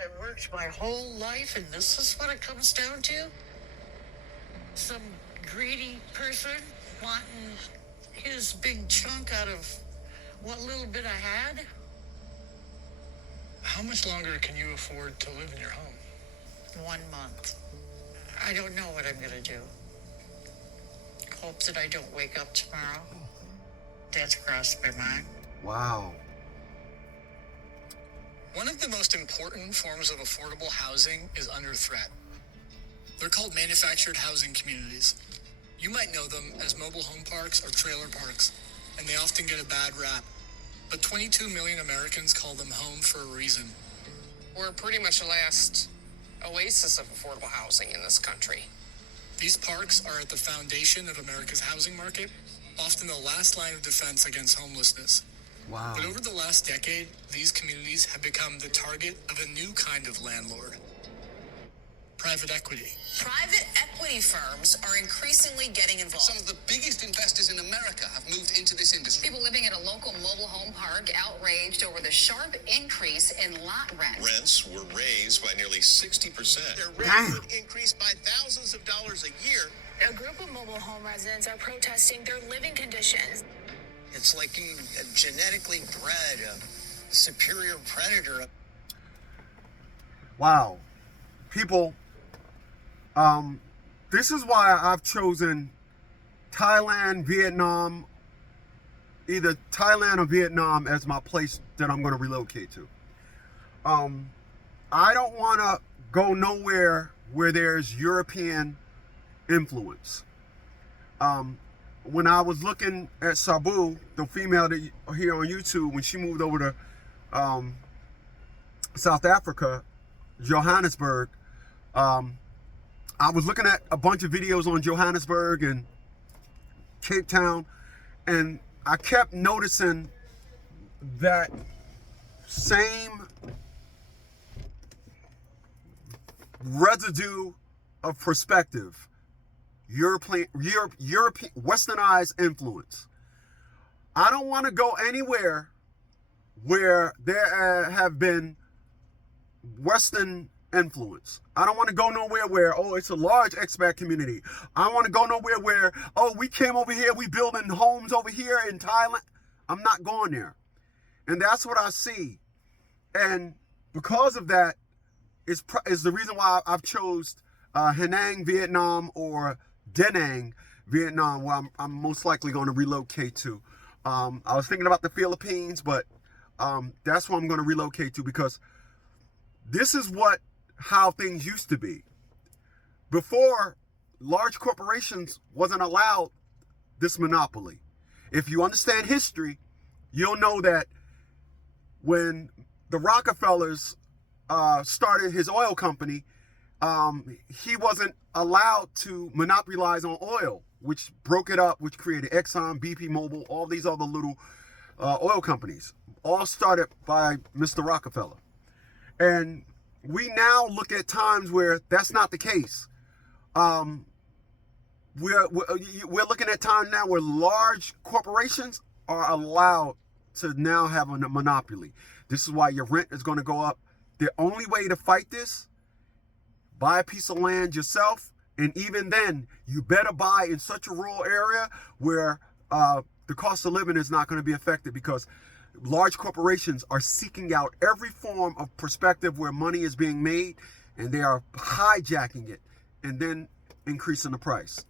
I worked my whole life, and this is what it comes down to? Some greedy person wanting his big chunk out of what little bit I had? How much longer can you afford to live in your home? 1 month. I don't know what I'm going to do. Hope that I don't wake up tomorrow. That's crossed my mind. Wow. One of the most important forms of affordable housing is under threat. They're called manufactured housing communities. You might know them as mobile home parks or trailer parks, and they often get a bad rap. But 22 million Americans call them home for a reason. We're pretty much the last oasis of affordable housing in this country. These parks are at the foundation of America's housing market, often the last line of defense against homelessness. Wow. But over the last decade, these communities have become the target of a new kind of landlord: private equity. Private equity firms are increasingly getting involved. Some of the biggest investors in America have moved into this industry. People living at a local mobile home park outraged over the sharp increase in lot rent. Rents were raised by nearly 60%. Their rent would increase by thousands of dollars a year. A group of mobile home residents are protesting their living conditions. It's like you genetically bred a superior predator. Wow. People, this is why I've chosen Thailand, Vietnam, either Thailand or Vietnam as my place that I'm going to relocate to. I don't want to go nowhere where there's European influence. When I was looking at Sabu, the female that here on YouTube, when she moved over to South Africa, Johannesburg, I was looking at a bunch of videos on Johannesburg and Cape Town, and I kept noticing that same residue of perspective. European, westernized influence. I don't want to go anywhere where there have been Western influence. I don't want to go nowhere where, oh, it's a large expat community. I don't want to go nowhere where, oh, we came over here, we building homes over here in Thailand. I'm not going there. And that's what I see. And because of that is the reason why I've chose Hanang, Vietnam, or Da Nang, Vietnam, where I'm most likely going to relocate to. I was thinking about the Philippines, but that's where I'm going to relocate to, because this is how things used to be. Before, large corporations wasn't allowed this monopoly. If you understand history, you'll know that when the Rockefellers started his oil company, he wasn't allowed to monopolize on oil, which broke it up, which created Exxon, BP Mobil, all these other little oil companies, all started by Mr. Rockefeller. And we now look at times where that's not the case. We're looking at times now where large corporations are allowed to now have a monopoly. This is why your rent is going to go up. The only way to fight this: buy a piece of land yourself, and even then, you better buy in such a rural area where the cost of living is not going to be affected, because large corporations are seeking out every form of perspective where money is being made, and they are hijacking it and then increasing the price.